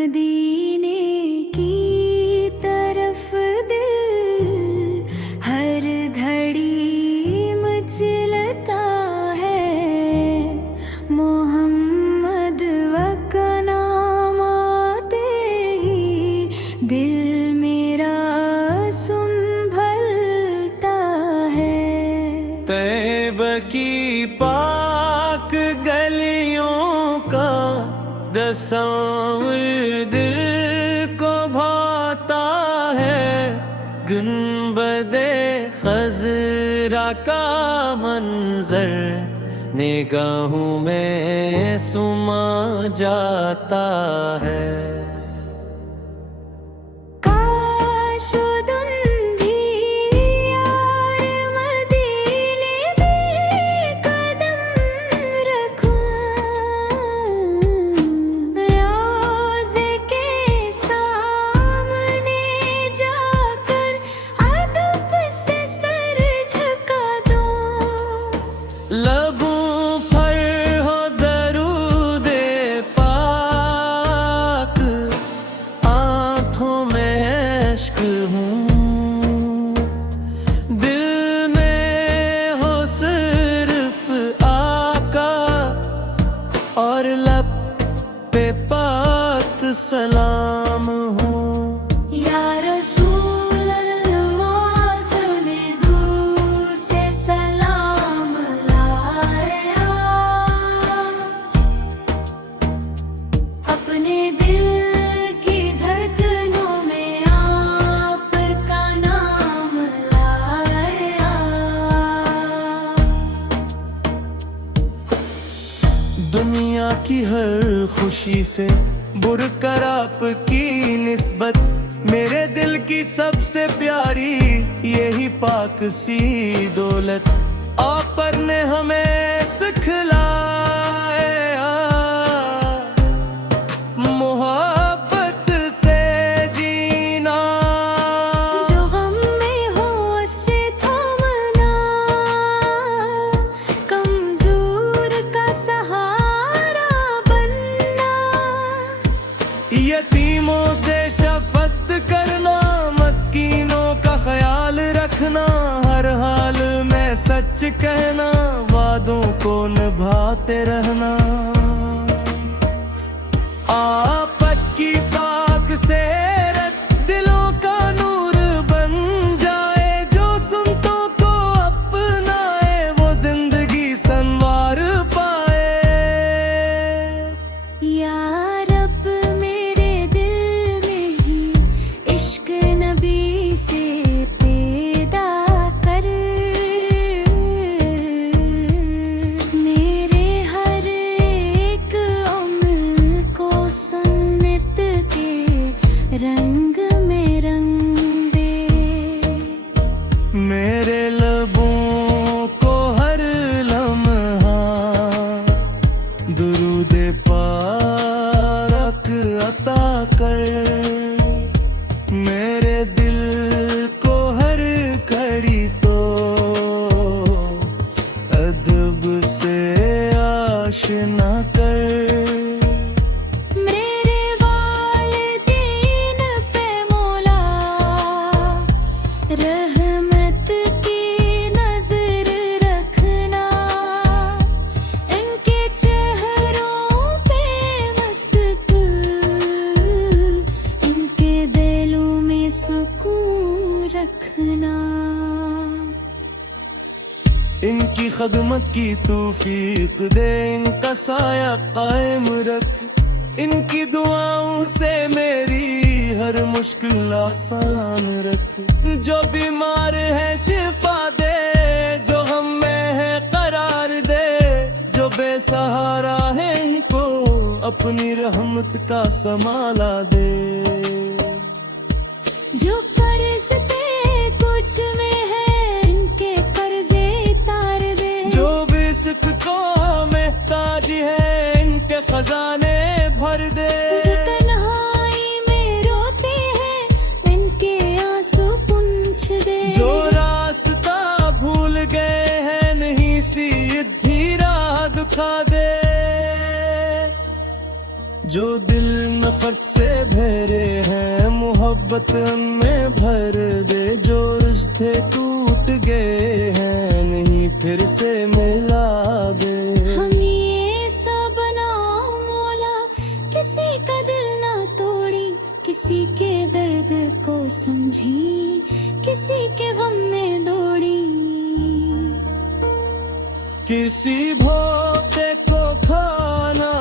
मदीने की तरफ दिल हर घड़ी मचलता है। मोहम्मद का नाम आते ही दिल मेरा संभलता है। तैब की पाक गलियों का तस्वीर दिल को भाता है। गुंबदे खज़रा का मंजर निगाहों में सुमा जाता है। लबों पर हो दरूदे पाक, आँखों में इश्क हूँ। दिल में हो सिर्फ आका और लब पे पाक सलाम हूँ। या रसूल अल्लाह समे दूर से सलाम लाया। अपने दिल की धड़कनों में आप का नाम लाया। दुनिया की हर खुशी से बढ़कर आपकी निस्बत, मेरे दिल की सबसे प्यारी यही पाक सी दौलत। आप पर ने हमें सिखलाया मोहब्बत से जीना। जो गम में हो उससे थमना, कमजोर का सहारा बनना। यतीमों से शफकत करना, मस्कीनों का ख्याल रखना। हर हाल में सच कहना, वादों को निभाते रहना। आपत की पाक सेरत दिलों का नूर बन जाए। जो सुनतों को अपनाए वो जिंदगी संवार पाए। या रब मेरे दिल में ही इश्क नबी से पैदा कर। मेरे हर एक अमल को सुन्नत के रंग में रंग दे। मेरे लबों को हर लम्हा दुरूदे पाक अता कर। मेरे दिल को हर घड़ी तो अदब से आशना कर। मेरे वालिदैन पे मौला रहमत की नजर रखना। इनके चेहरों पे मस्तक, इनके दिलों में सुकून रखना। इनकी खदमत की तौफीक दे, इनका साया कायम रख। इनकी दुआओं से मेरी हर मुश्किल आसान रख। जो बीमार है शिफा दे, जो हम में है करार दे। जो बेसहारा है इनको अपनी रहमत का संभाला दे। जो कर्ज पे कुछ में है इनके कर्जे तार दे। जो बिस्क को महताज है इनके खजाने भर दे। जो तन्हाई में रोते हैं इनके आंसू पूंछ दे। जो रास्ता भूल गए हैं नहीं सीधी राह दिखा दे। जो दिल नफरत से मोहब्बत में भर दे, जो रिश्ते टूट गए हैं नहीं फिर से मिला दे। हम ये सा बनाओ मौला, किसी का दिल ना तोड़ी, किसी के दर्द को समझी, किसी के गम में दौड़ी। किसी भोखे को खाना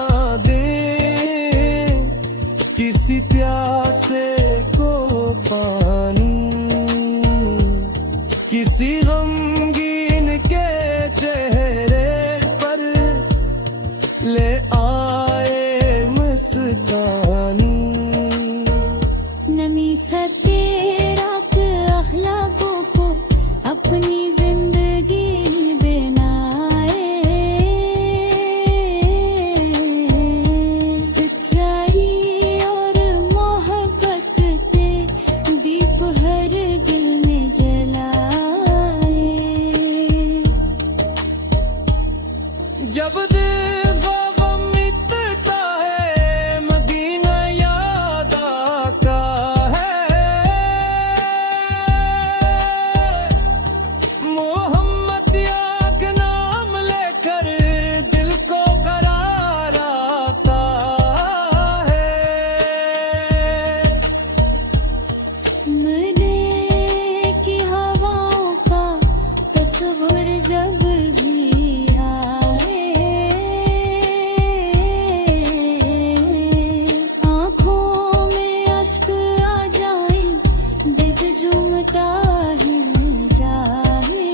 दे, किसी प्यासे को पानी, किसी गमगीन के चेहरे पर ले आए मुस्कानी। नमी सते रात अखलाकों को अपनी जिंदगी बनाए, सच्चाई और मोहब्बत के दीप हर दिल में जलाए। जब दिल गम मिटता है मदीना याद आता है, मोहम्मद या के नाम लेकर दिल को करार आता है। मरने की हवाओं का तस्वीर जब भी आए, आँखों में अश्क आ जाए, दिल झूमता ही जाए।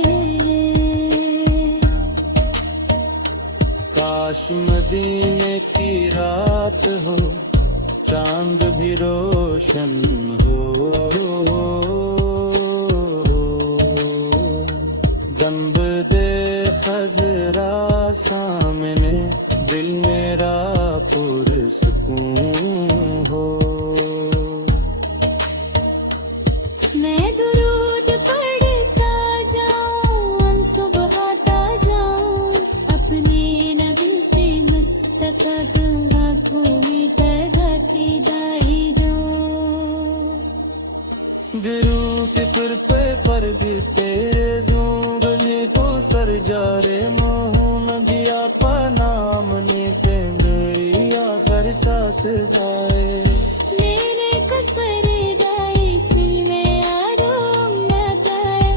काश मदीने की रात हो, चांद भी रोशन हो, दम्ब दे खजरा सामने, दिल मेरा पुरसकून हो। मैं दुरूद पढ़ता जाऊं, सुबहता जाऊं, अपने नबी से मस्तक कोई तगती दाई दो। दिरूत पर भी तेजों बने तो सर जा रे, मोह नदिया पनाम ने पे मेरी आखिर सांस गाए। मेरे कसरे दाई से मैं आराम नाता है,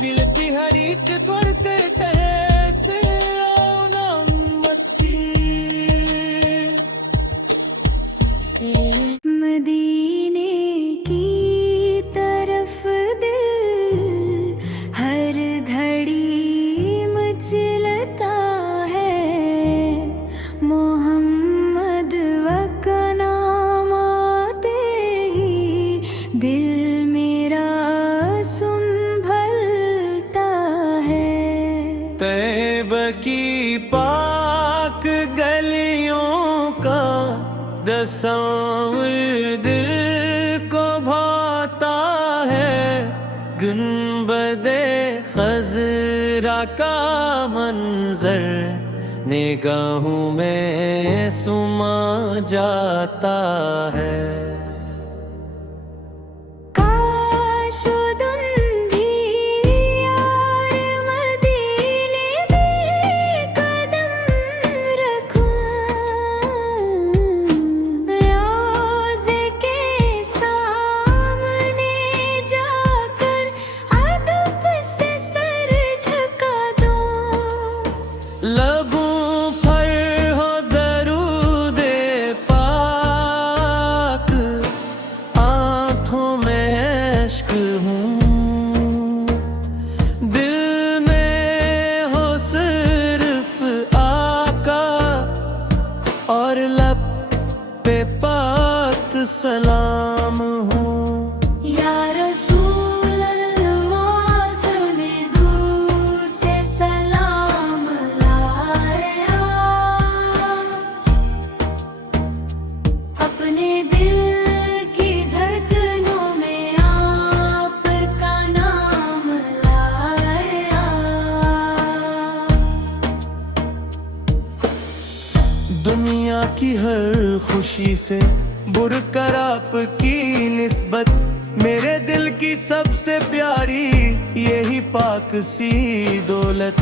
दिल की हरी करते कहे से आओ ना मत्ती। से मदीने की तरफ दिल हर घड़ी मचलता है, मोहम्मद का नाम आते ही दिल मेरा संभलता है। तैब की पाक गलियों का तस्वीर दिल को भाता है, गुंबदे खजरा का मंजर निगाहों में सुमा जाता है। काश तुम भी यार मदीने में कदम रखो, रोज़े के सामने जाकर अदब से सर झुका दो। लबों पर हो दरूदे पाक, आँखों में इश्क हूँ, दिल में हो सिर्फ आका, और लब पे पाक सलाम हूँ। या रसूल अल्लाह सभी दूर से सलाम लाया, अपने दिल की धड़कनों में आप का नाम लाया। दुनिया की हर खुशी से बढ़कर आपकी निस्बत पाक सी दौलत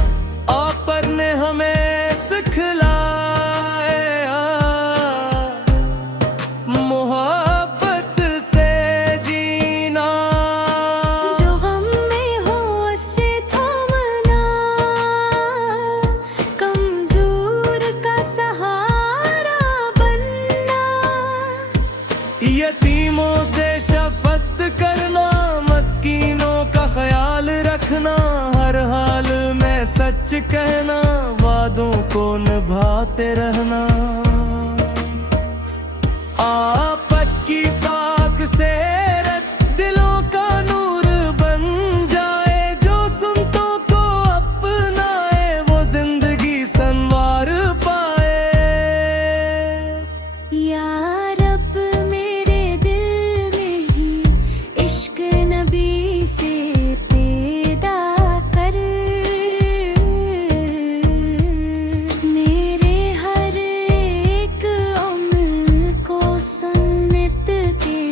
आप पर ने हमें सिखलाया, मोहब्बत से जीना। जो गम में हो उससे थामना, कमजोर का सहारा बनना, यतीमों से शफकत करना, मस्कीनों का ख्याल रखना, हर हाल में सच कहना, वादों को निभाते रहना। आपत की पाक सेरत दिलों का नूर बन जाए, जो सुनतों को अपनाए वो जिंदगी संवार पाए। या रब मेरे दिल में ही इश्क नबी से पैदा कर, मेरे हर एक अमल को सुन्नत के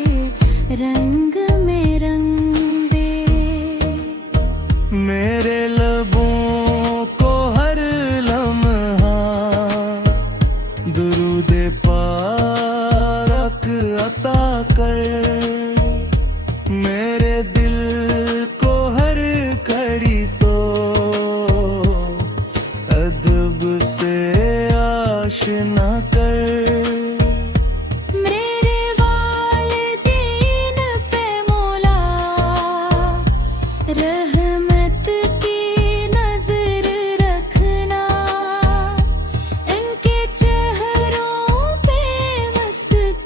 रंग में रंग दे। मेरे लबों को हर लम्हा दुरूद पाक अता कर, मेरे दिल को हर घड़ी तो अदब से आशना कर। मेरे वालिदैन पे मौला रहमत की नजर रखना, इनके चेहरों पे मस्तक,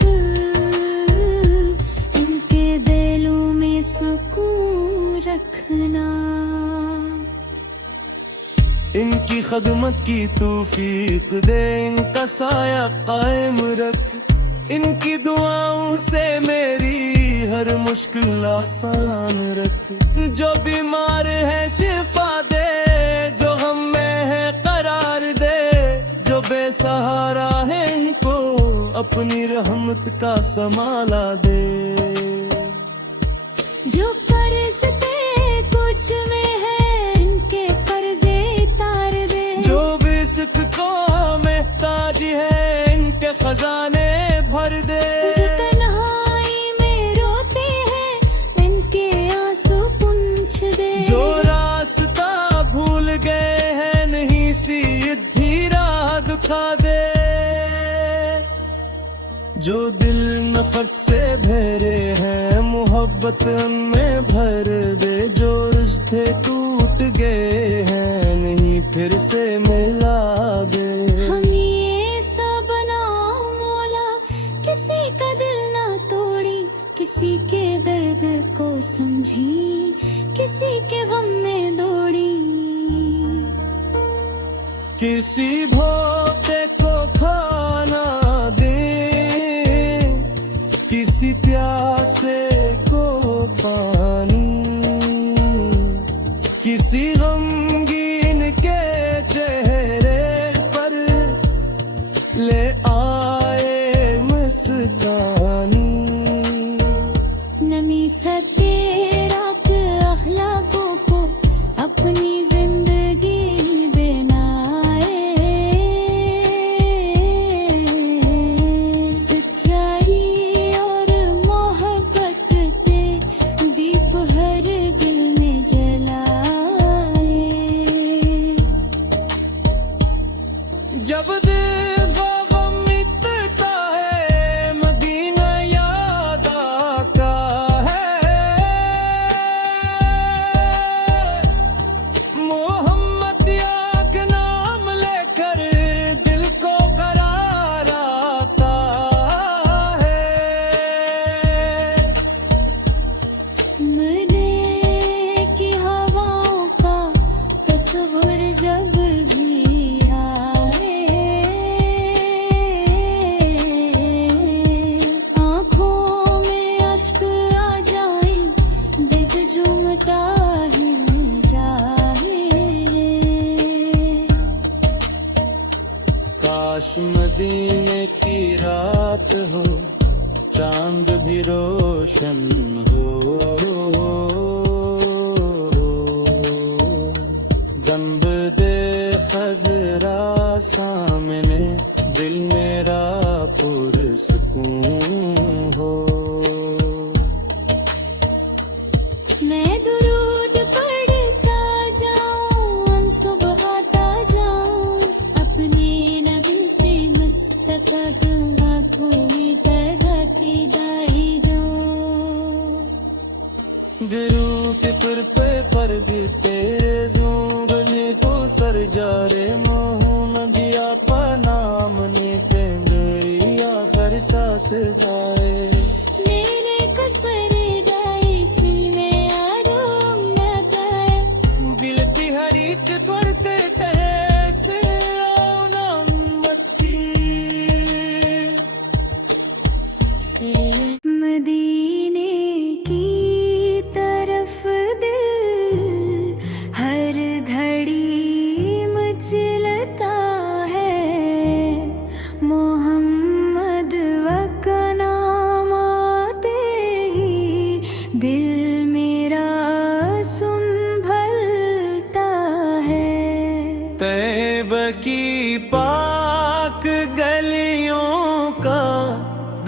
इनके दिलों में सुकून रखना। इनकी खदमत की तौफीक दे, इनका साया कायम रख, इनकी दुआओं से मेरी हर मुश्किल आसान रख। जो बीमार है शिफा दे, जो हम में है करार दे, जो बेसहारा है इनको अपनी रहमत का संभाला दे। जो कर्ज पे कुछ में है इनके कर्जे तार दे, जो बिस्क को महताज है इनके खजाने भर दे। जो तन्हाई में रोते हैं इनके आंसू पूंछ दे। जो रास्ता भूल गए हैं नहीं सीधी राह दिखा दे। जो दिल नफरत से भरे हैं मोहब्बत में भर दे। जो रिश्ते टूट गए हैं नहीं फिर से मिला दे। हम ये सब बनाओ मौला, किसी का दिल ना तोड़ी, किसी के दर्द को समझी, किसी के गम में दौड़ी। किसी भोते को खाना दे, किसी प्यासे को पानी, किसी गमगीन के चेहरे पर ले आए मुस्कानी। नमी सदके रात अखलाकों को अपनी जिंदगी बनाए। सच्चाई और मोहब्बत के दीप हर दिल में जलाए। जब दिल को गम मिटता है मदीना याद आता है। मोहम्मद का नाम लेकर दिल को करार आता है। मदीने की हवाओं का तस्वीर जब भी आए, आँखों में अश्क आ जाए, दिल झूमता ही जाए। काश मदीने की रात हो, चांद भी रोशन हो। गुंबदे खजरा सामने दिल मेरा पुरसकून हो। मैं दुरूद पढ़ता जाऊं, सुबहता जाऊं, अपने नबी से मस्तकदमा कोई पैगाती दाई दो। दिरूद पर पे भी तेरे ज़ुबानी को सर जा रे मोहन दिया पनाम ने पे मेरी आखिर सांस गाए। मेरे को सरे दाई से मैं आराम न पाए। दिल की हरीत करते कैसे आओ ना मत्ती से मदीने की तरफ दिल हर घड़ी मचलता है। मोहम्मद का नाम आते ही दिल मेरा संभलता है। तैब की पाक गलियों का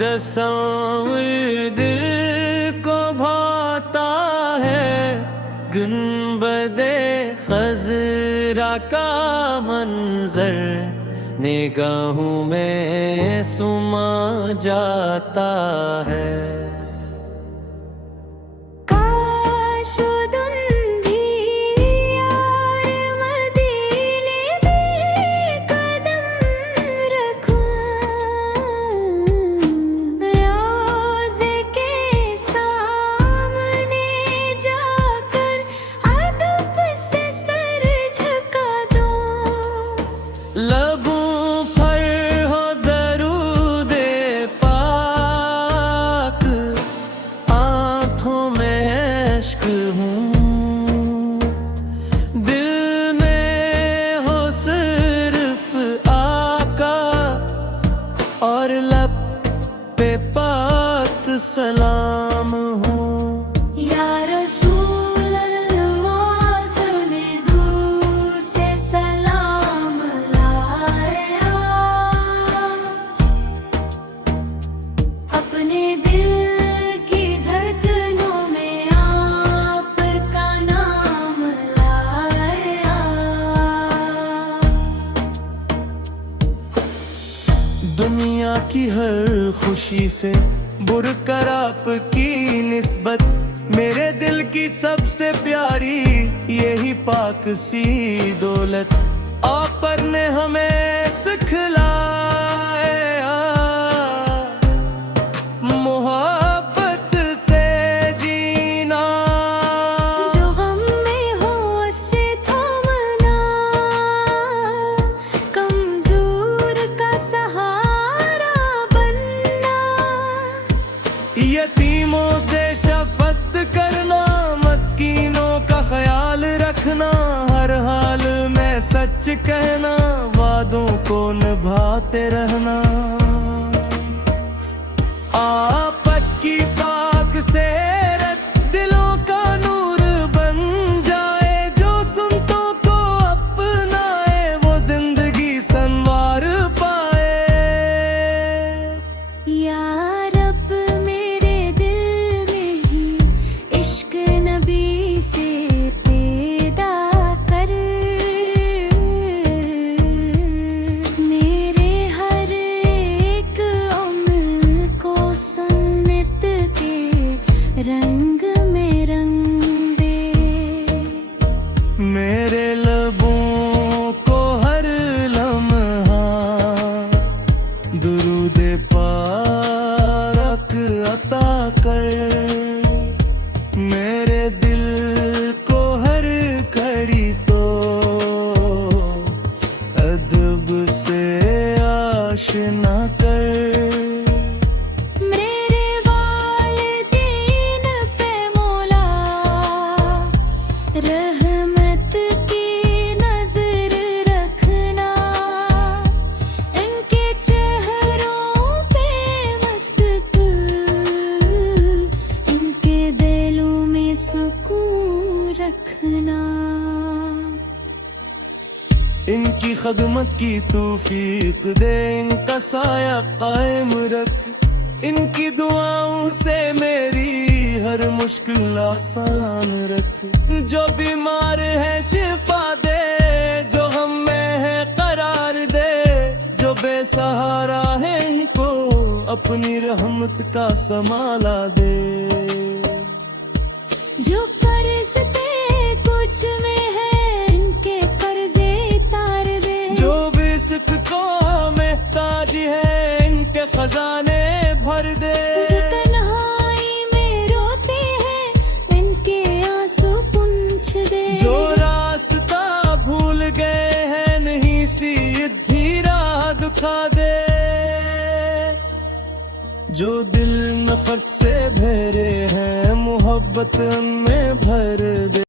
तस्वीर दिल को भाता है। गुंबदे खजरा का मंजर निगाहों में सुमा जाता है। काश दुन भी यार मदीने में कदम रखूं। रोज़े के सामने जाकर अदब से सर झुका दूं। लबों पर हो दरूदे पाक, आँखों में इश्क हूँ। दिल में हो सिर्फ आका और लब पे पाक सलाम हूँ। या रसूल अल्लाह सुने दूर से सलाम लाया। अपने दिल की धड़कनों में आप का नाम लाया। दुनिया की हर खुशी से बुरकर आपकी निस्बत मेरे दिल की सबसे प्यारी यही पाक सी दौलत आप पर ने हमें सिखलाया। मोहब्बत से जीना जो गम में हो उससे थमना, कमजोर का सहारा बनना। यतीमों से शफकत करना, मस्कीनों का ख्याल रखना, हर हाल में सच कहना, वादों को निभाते रहना। आपत की पाक सेरत दिलों का नूर बन जाए। जो सुनतों को अपनाए वो जिंदगी संवार पाए। या रब मेरे दिल में ही इश्क नबी से पैदा कर। मेरे हर एक अमल को सुन इनकी खदमत की तौफीक दे, इनका साया कायम रख। इनकी दुआओं से मेरी हर मुश्किल आसान रख। जो बीमार है शिफा दे, जो हम में है करार दे, जो बेसहारा है इनको अपनी रहमत का संभाला दे। जो कर्ज पे कुछ में है इनके कर्जे तार दे, जो भी सिक्को में ताज है इनके खजाने भर दे। जो तन्हाई में रोते हैं इनके आंसू पूंछ दे। जो रास्ता भूल गए हैं नहीं सीधी राह दिखा दे। जो दिल नफरत से भरे हैं मोहब्बत में भर दे।